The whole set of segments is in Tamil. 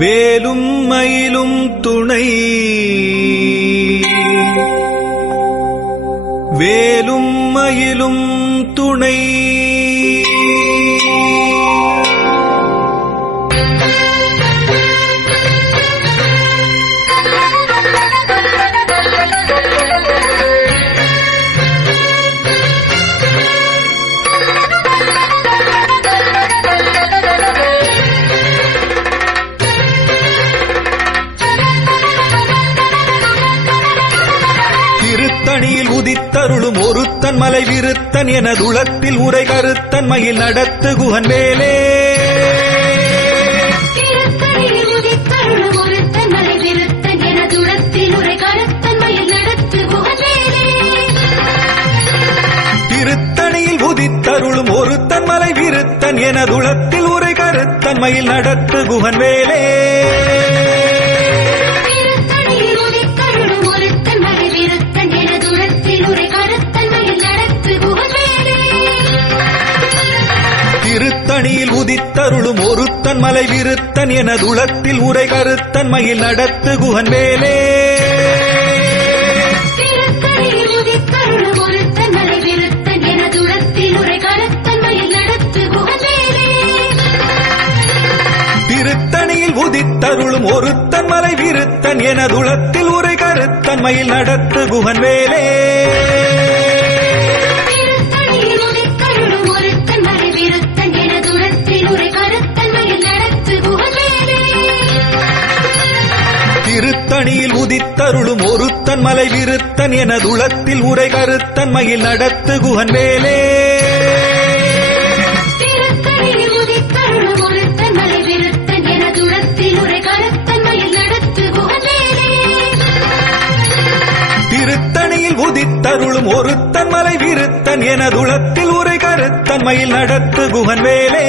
வேலும் மயிலும் துணை வேலும் மயிலும் துணை திருத்தணியில் உதித்தருளும் ஒருத்தன் மலை விருத்தன் எனதுளத்தில் உரை கருத்தன் மயில் நடத்து குகன் வேலே திருத்தணியில் உதித்தருளும் ஒருத்தன் மலை விருத்தன் எனதுளத்தில் உரை கருத்தன் மயில் நடத்து குகன் வேலே திருத்தணியில் உதித்தருளும் ஒருத்தன் மலை விருத்தன் எனதுளத்தில் உரை கருத்தன் மயில் நடத்து குகன் வேலே திருத்தணியில் உதித்தருளும் ஒருத்தன் மலை விருத்தன் எனதுளத்தில் உரை கருத்தன் மயில் நடத்து குகன் வேலே திருத்தணியில் உதித்தருளும் ஒருத்தன் மலை விருத்தன் எனதுளத்தில் உரை கருத்தன் மயில் நடத்து குகன் வேலே திருத்தணியில் உதித்தருளும் ஒருத்தன் மலை விருத்தன் எனதுளத்தில் உரை கருத்தன் மயில் நடத்து குகன் வேலே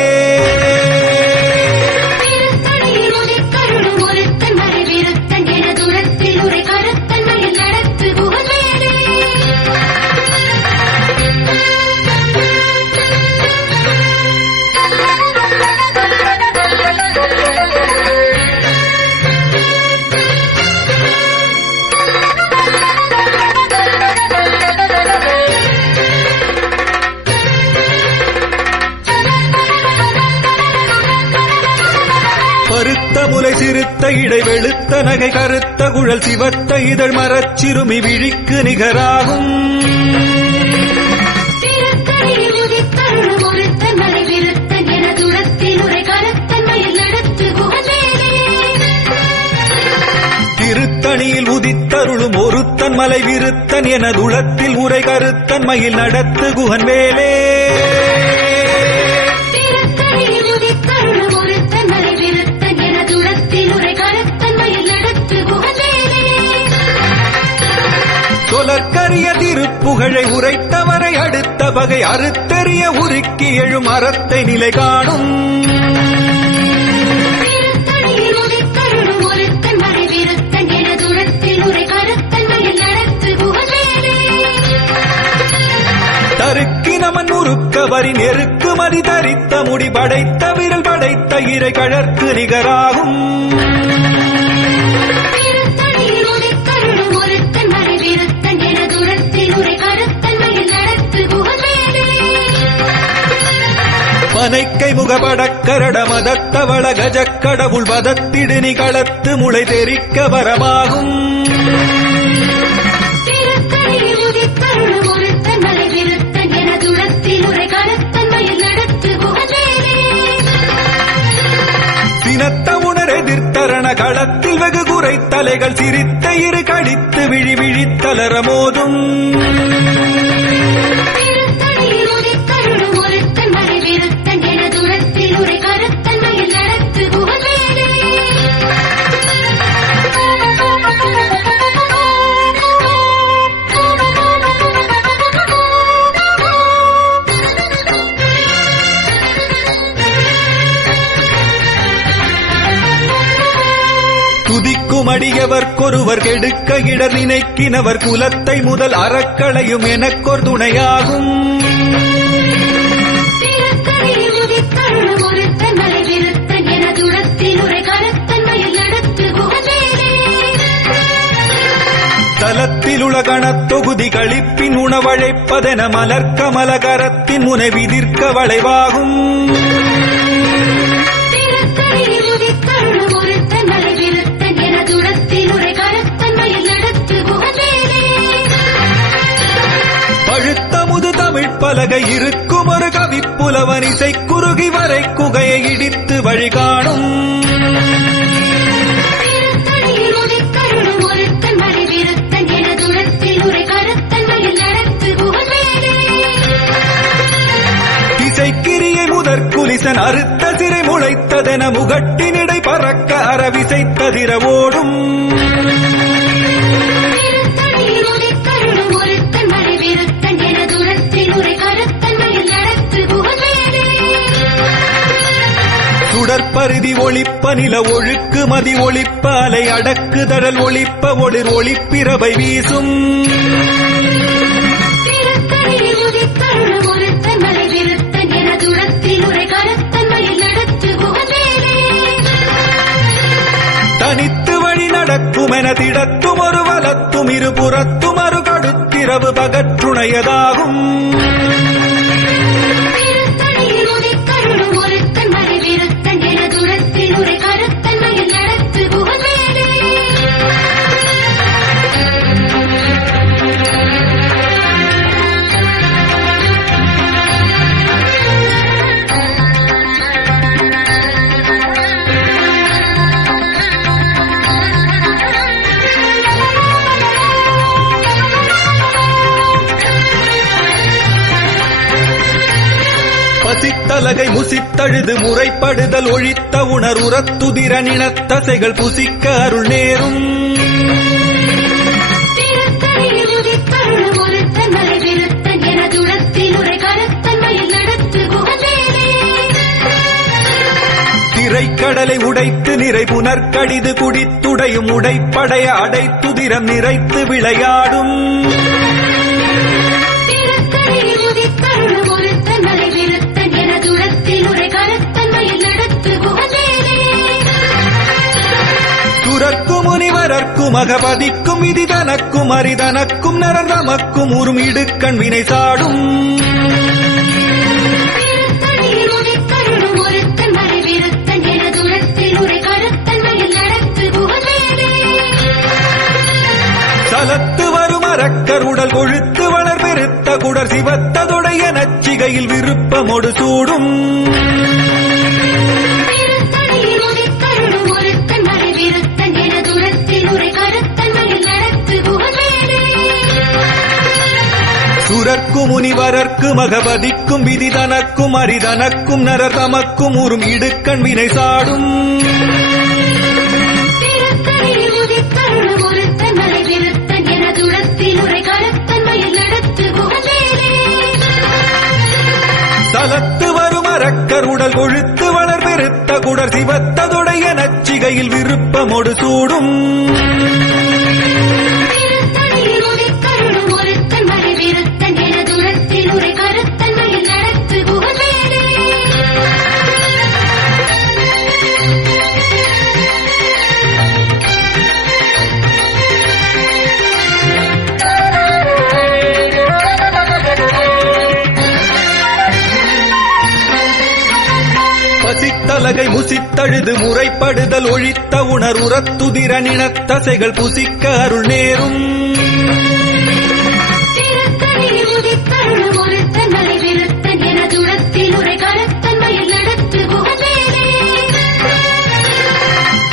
பருத்த முலை சிறுத்த இடை வெளுத்த நகை கருத்த குழல் சிவத்த இதழ் மரச்சிறுமி விழிக்கு நிகராகும் திருத்தணியில் உதித்தருளும் ஒருத்தன் மலை விருத்தன் எனதுளத்தில் உரை கருத்தன் மயில் நடத்து குகன் வேலே சொலற்கரிய திருப்புகழை உரைத்தவரை அடுத்த பகை அறுத்தெறிய உருக்கி எழும் அறத்தை நிலை காணும் தருக்கி நமன் உருக்க வரி நெருக்கு மதி தரித்த முடி படைத்த விரல் படைத்த இறை கழற்கு நிகராகும் பனைக்கை முகபடக்கரட மதத்தவள கஜக்கடவுள் வதத்திடு நிகளத்து முளை தெரிக்க வரமாகும் சினத்த உணர் எதிர்த்தரண களத்தில் வெகு குறை தலைகள் சிரித்த இரு கடித்து விழி விழித்தலர மோதும் துதிக்கும் அடியவர்க்கொருவர் கெடுக்க இடர் நினைக்கினவர் குலத்தை முதல் அறக்களையும் எனக்கொரு துணையாகும் உலகணத் தொகுதி களிப்பின் உணவழைப்பதென மலர் கமலகரத்தின் முனை விதிர்க்க வளைவாகும். பழுத்தமுது தமிழ் பலகை இருக்கும் ஒரு கவிப்புலவன் இசை குறுகி வரை குகையை இடித்து வழிகாணும். திசைக்கிரியை முதற்குலிசன் அறுத்த சிறை முளைத்ததென முகட்டினிடை பறக்க அரவிசைத்ததிர ஓடும். சுடற்பருதி ஒளிப்ப நில ஒழுக்கு மதி ஒளிப்ப அலை அடக்கு தடல் ஒளிப்ப ஒளிர் ஒளிப்பிரபை வீசும். தனித்து வழி நடக்குமென திடத்தும் ஒரு வலத்தும் இருபுறத்தும் அரு கடுத்திரவு பகற்றுணையதாகும். பசித்தலகை முசித்தழுது முறைப்படுதல் ஒழித்த உணர் உரத்துதிர நினத்தசைகள் புசிக்க அருள் நேரும். திரைக்கடலை உடைத்து நிறை புனர்கடிது குடித்துடையும் உடைப்படைய அடைத்துதிரம் நிறைத்து விளையாடும். சுரர்க்கும் முனிவரர்க்கும் அகபதிக்கும் விதி தனக்கும் அரிதனக்கும் நரர் தமக்கும் உறும் இடுக்கண் வினை சாடும். சலத்து வரும் அரக்கர் உடல் கொழுத்து வளர் பெருத்த குடர் சிவத்ததுடைய நச்சிகையில் விருப்பமொடு சூடும். சுரர்க்கும் முனிவரர்க்கும் அகபதிக்கும் விதி தனக்கும் அரிதனக்கும் நரர் தமக்கும் உறும் இடுக்கண் வினை சாடும். சலத்து வரும் அரக்கர் உடல் கொழுத்து வளர் பெருத்த குடர் சிவத்ததுடைய நச்சிகையில் விருப்பமொடு சூடும். பசித்தலகை முசித்தழுது முறைப்படுதல் ஒழித்த உணர் உரத்துதிர நினத்தசைகள் புசிக்க அருள் நேரும்.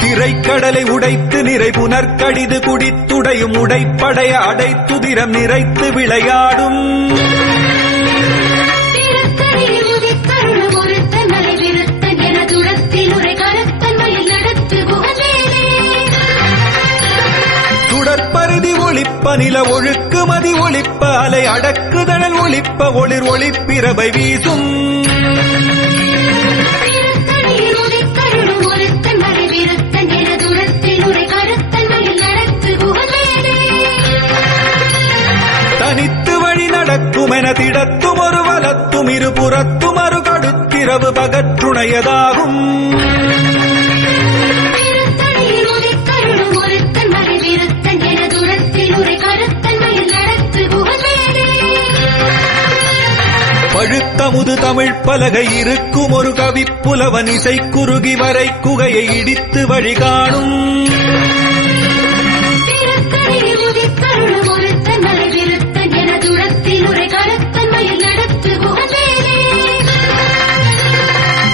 திரைக்கடலை உடைத்து நிறை புனர்கடிது குடித்துடையும் உடைப்படைய அடைத்துதிரம் நிறைத்து விளையாடும். சுடற்பருதி ஒளிப்ப நில ஒழுக்கு மதி ஒளிப்ப அலை அடக்குதழல் ஒளிப்ப ஒளிர் ஒளிப்பிரபை வீசும். தனித்து வழி நடக்குமென திடத்தும் ஒரு வலத்தும் இருபுறத்தும் அரு கடுத்திரவு பகற்றுணையதாகும். கருத்தன் புது தமிழ் பலகை இருக்கும் ஒரு கவிப்புலவன் இசை குறுகி வரை குகையை இடித்து வழிகாணும்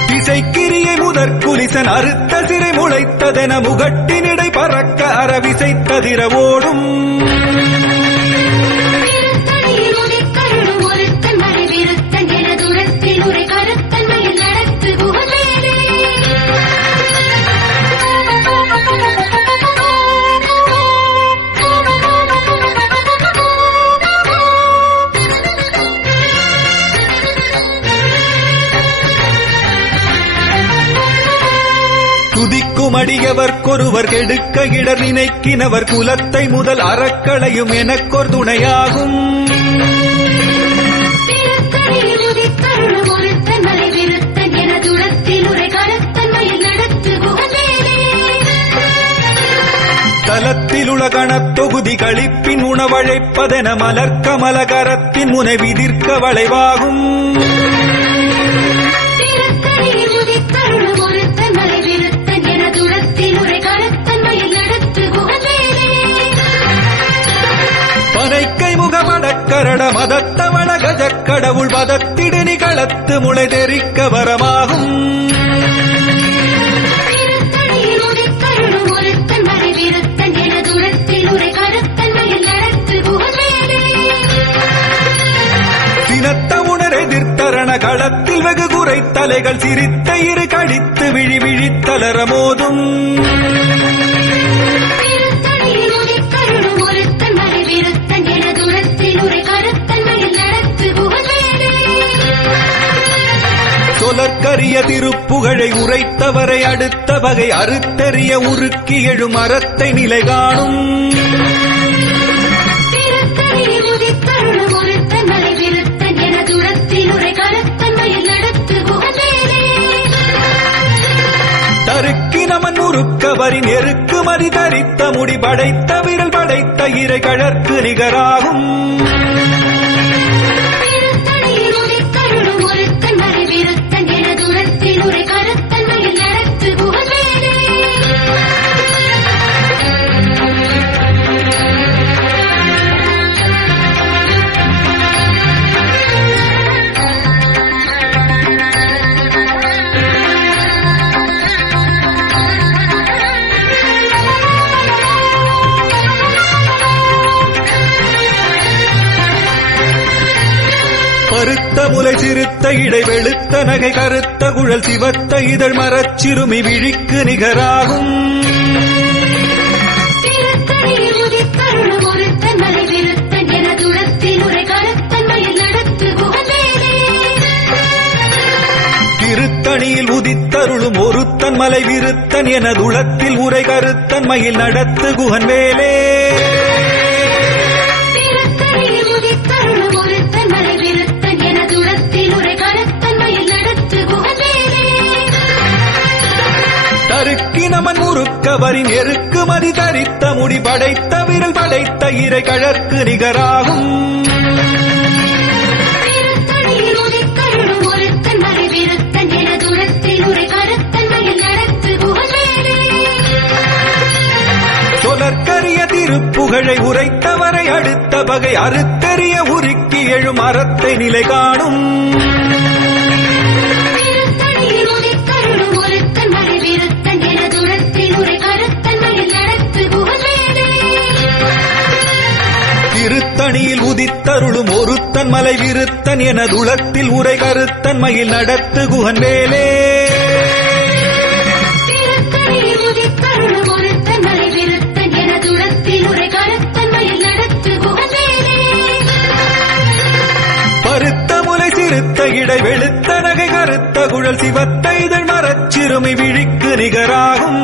திசைக்கிரியை முதற்குலிசன் அறுத்த சிறை முளைத்ததென முகட்டினிடை பறக்க அரவிசைத்ததிர ஓடும் துதிக்கும் அடியவர்க்கொருவர் கெடுக்க இடர் நினைக்கினவர் குலத்தை முதல் அறக்களையும் எனக்கொரு துணையாகும் தலத்தில் உலகணத் தொகுதி களிப்பின் உணவழைப்பதென மலர்க்கமலகரத்தின் முனை விதிர்க்க வளைவாகும் பனைக்கை முகமடக்கரட மதத்தவள கஜக்கடவுள் மதத்திடுனி களத்து முளை தெரிக்க வரமாகும் சினத்த உணர் எதிர்த்தரண களத்தில் வெகு குறை தலைகள் சிரித்த இரு கடித்து விழி விழித்தலர மோதும் சொலற்கரிய திருப்புகழை உரைத்தவரை அடுத்த வகை அறுத்தெறிய உருக்கி எழும் அறத்தை நிலை காணும் தருக்கினமன் முறுக்கவரின் எருக்குமதி தரித்த முடி படைத்த விரல் படைத்த இறை கழற்கு நிகராகும் பருத்த முலை சிறுத்த இடை வெளுத்த நகை கருத்த குழல் சிவத்த இதழ் மரச்சிறுமி விழிக்கு நிகராகும் திருத்தணியில் உதித்தருளும் ஒருத்தன் மலை விருத்தன் எனதுளத்தில் உரை கருத்தன் மயில் நடத்து குகன் வேலே தருக்கினமன் முறுக்கவரின் எருக்குமதி தரித்த முடி படைத்த விரல் படைத்த இறை கழற்கு நிகராகும் சொலற்கரிய திருப்புகழை உரைத்தவரை அடுத்த வகை அறுத்தெறிய உருக்கி எழும் அறத்தை நிலை காணும் திருத்தணியில் உதித்தருளும் ஒருத்தன் மலை விருத்தன் எனதுளத்தில் உரை கருத்தன் மயில் நடத்து குகன் வேலே பருத்த முலை சிறுத்த இடை வெளுத்த நகை கருத்த குழல் சிவத்த இதழ் மரச்சிறுமி விழிக்கு நிகராகும்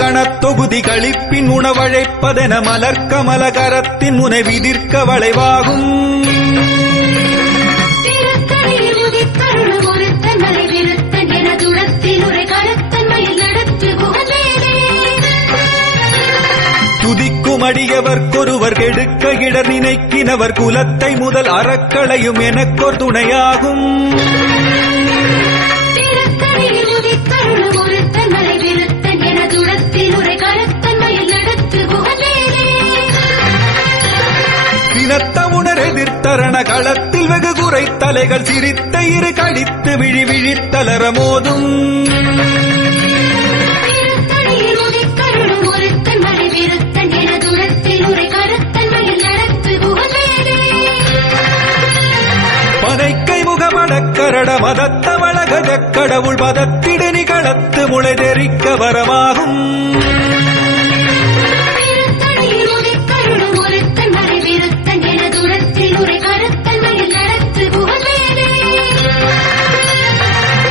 கணத்தொகுதி களிப்பின் உணவழைப்பதென மலர்க்கமலகரத்தின் முனை விதிர்க்க வளைவாகும். துதிக்கும் அடியவர்க்கொருவர் கெடுக்க இடர் நினைக்கினவர் குலத்தை முதல் அறக்களையும் எனக்கொரு துணையாகும். சினத்த உணர் எதிர்த்தரண களத்தில் வெகு குறை தலைகள் சிரித்த இரு கடித்து விழி விழித்தலர மோதும். பனைக்கை முகமடக்கரட மதத்தவள கஜக்கடவுள் மதத்திடு நிகளத்து முளை தெரிக்க வரமாகும்.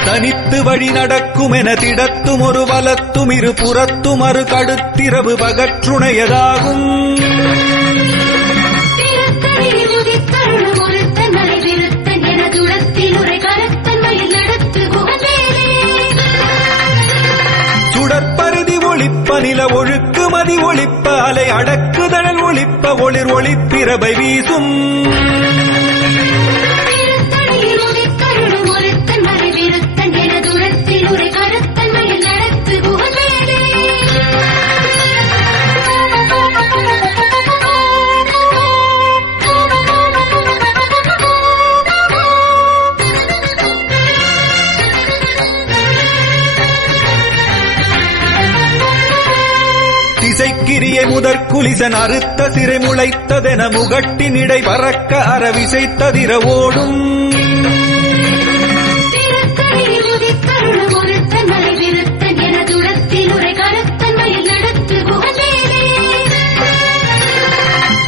தனித்து வழி நடக்கும் என திடத்தும் ஒரு வலத்தும் இரு புறத்தும் அரு கடுத்திரவு பகற்றுணையதாகும். சுடற்பருதி ஒளிப்ப நில ஒழுக்கு மதி ஒளிப்ப அலை அடக்குதழல் ஒளிப்ப ஒளிர் ஒளிப்பிரபை வீசும். திசைக்கிரியை முதற் குலிசன் அறுத்த சிறை முளைத்ததென முகட்டின் இடை பறக்க அறவிசைத்ததிர ஓடும்.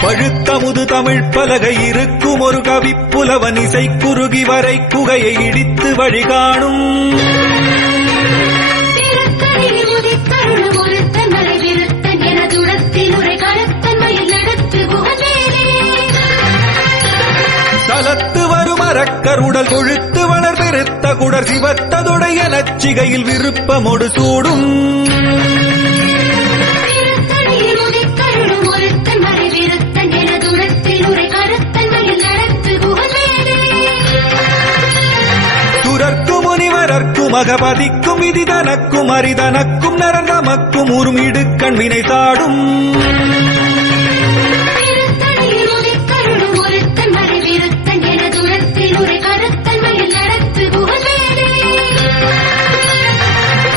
பழுத்தமுது தமிழ் பலகை இருக்கும் ஒரு கவிப்புலவன் இசை குறுகி வரை குகையை இடித்து வழிகாணும். தலத்து வரும் அரக்கருடல் கொழுத்து வளர் பெருத்த குடர் சிவத்ததுடைய நச்சிகையில் விருப்பமொடு சூடும். சுரர்க்கும் முனிவரர்க்கும் அகபதிக்கும் விதி தனக்கும் அரிதனக்கும் நரந்தமக்கும் உறும் இடுக்கண் வினை சாடும்.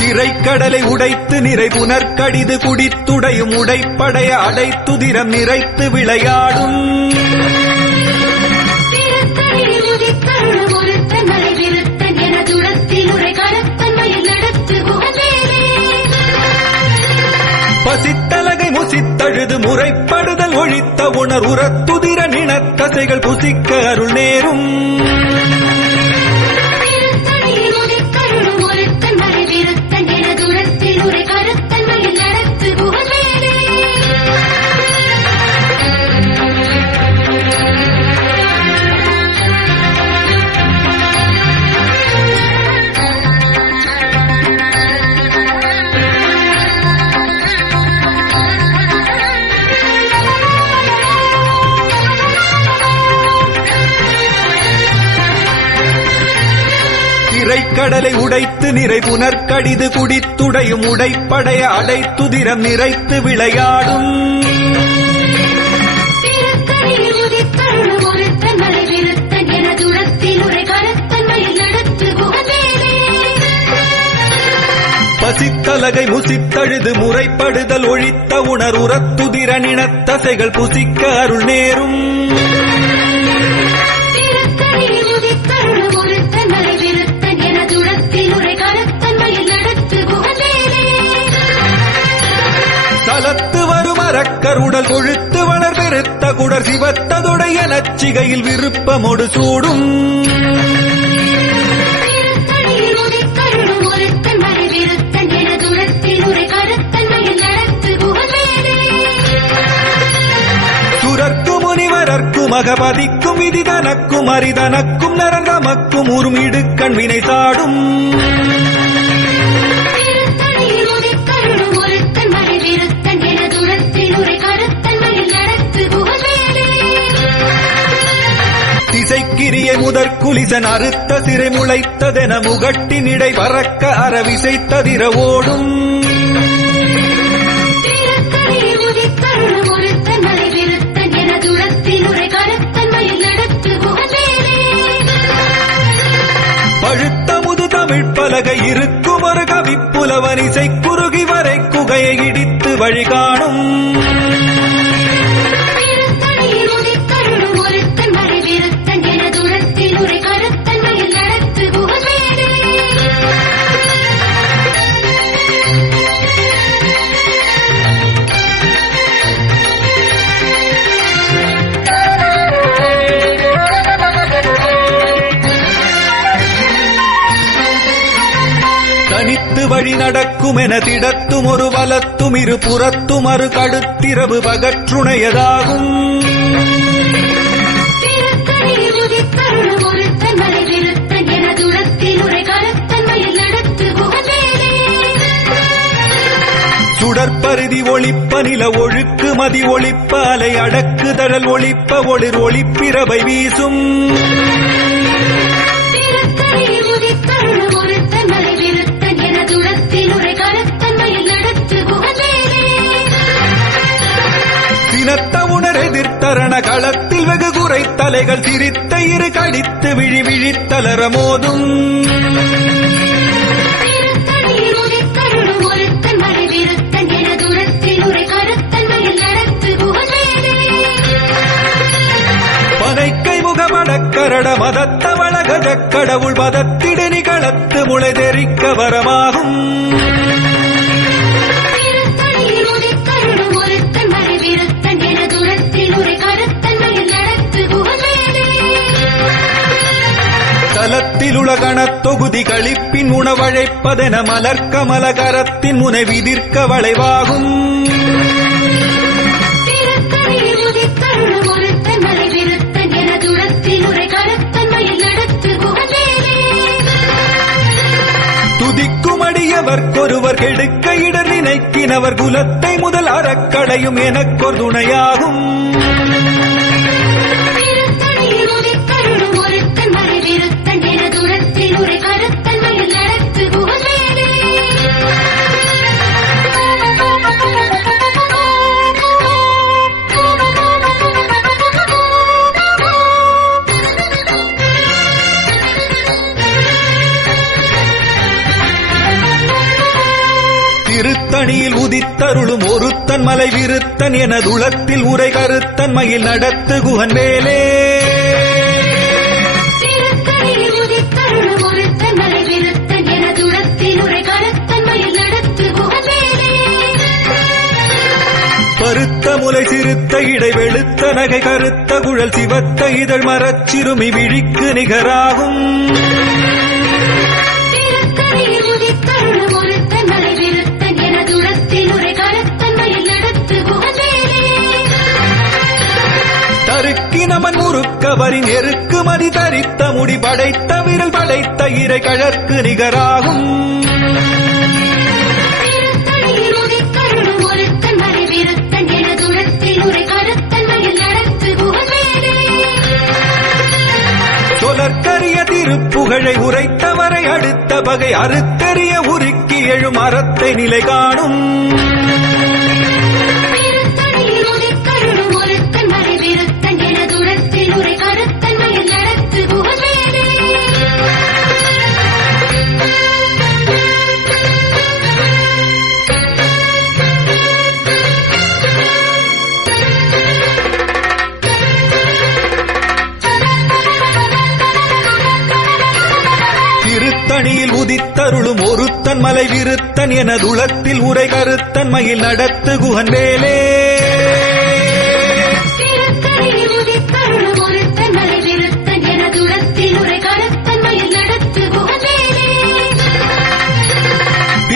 திரைக்கடலை உடைத்து நிறை புனர்கடிது குடித்துடையும் உடைப்படைய அடைத்துதிரம் நிறைத்து விளையாடும். பசித்தலகை முசித்தழுது முறைப்படுதல் ஒழித்த உணர் உரத்துதிர நினத்தசைகள் புசிக்க அருள் நேரும். திரைக்கடலை உடைத்து நிறை புனர்கடிது குடித்துடையும் உடைப்படைய அடைத்துதிரம் நிறைத்து விளையாடும். பசித்தலகை முசித்தழுது முறைப்படுதல் ஒழித்த உணர் உரத்துதிர நினத்தசைகள் புசிக்க அருள் நேரும். தலத்து வரும் அரக்கருடல் கொழுத்து வளர் பெருத்த குடர் சிவத்ததுடைய நச்சிகையில் விருப்பமொடு சூடும். கருத்தன் மறை விருத்தன் என துரத்தில் உரை கருத்தன் மயில் சுரர்க்கும் அகபதிக்கும் விதி தனக்கும் அரிதனக்கும் நரந்தமக்கும் உறும் இடுக்கண் வினை சாடும் திசைக்கிரிய முதற்குலிசன் அறுத்த சிறை முளைத்ததென முகட்டினிடை பறக்க அறவிசைத்ததிர ஓடும் பழுத்த முது தமிழ் பலகை இருக்கும் ஒரு கவிப்புலவன் இசை குறுகி வரை குகையை இடித்து வழி காணும் தனித்து வழி நடக்கும் என திடத்தும் ஒரு வலத்தும் இரு புறத்தும் அரு கடுத்திரவு பகற்றுணையதாகும் சுடற்பருதி ஒளிப்ப நில ஒழுக்கு மதி ஒளிப்ப அலை அடக்கு தழல் ஒளிப்ப ஒளிர் ஒளிப்பிரவை வீசும் சினத்த உணர் எதிர்த்தரண களத்தில் வெகு குறை தலைகள் சிரித்த இரு கடித்து விழி விழித்தளர மோதும் பனைக்கை முகமடக்கரட மதத்த வளகஜ கடவுள் மதத்திடனி களத்து முளை தெரிக்க வரமாகும் தலத்தில் உலகணத் தொகுதி களிப்பின் உணவழைப்பதென மலர்க்கமல கரத்தின் முனை விதிர்க்க வளைவாகும் துதிக்குமடியவர்க்கொருவர் கெடுக்க இடர் நினைக்கினவர் குலத்தை முதல் அறக்களையும் எனக்கொரு துணையாகும் திருத்தணியில் உதித்தருளும் ஒருத்தன் மலை விருத்தன் எனதுளத்தில் உரை கருத்தன் மயில் நடத்து குகன் வேலே பருத்த முலை சிறுத்த இடை வெளுத்த நகை கருத்த குழல் சிவத்த இதழ் மரச்சிறுமி விழிக்கு நிகராகும் தருக்கினமன் முறுக்கவரின் எருக்கு மதி தரித்த முடி படைத்த விரல் படைத்த இறை கழற்கு நிகராகும் சொலற்கரிய திருப்புகழை உரைத்தவரை அடுத்த பகை அறுத்தறிய உருக்கி எழும் அறத்தை நிலை காணும் திருத்தணியில் உதித்தருளும் ஒருத்தன் மலை விருத்தன் எனதுளத்தில் உரை கருத்தன் மயில் நடத்து குகன் வேலே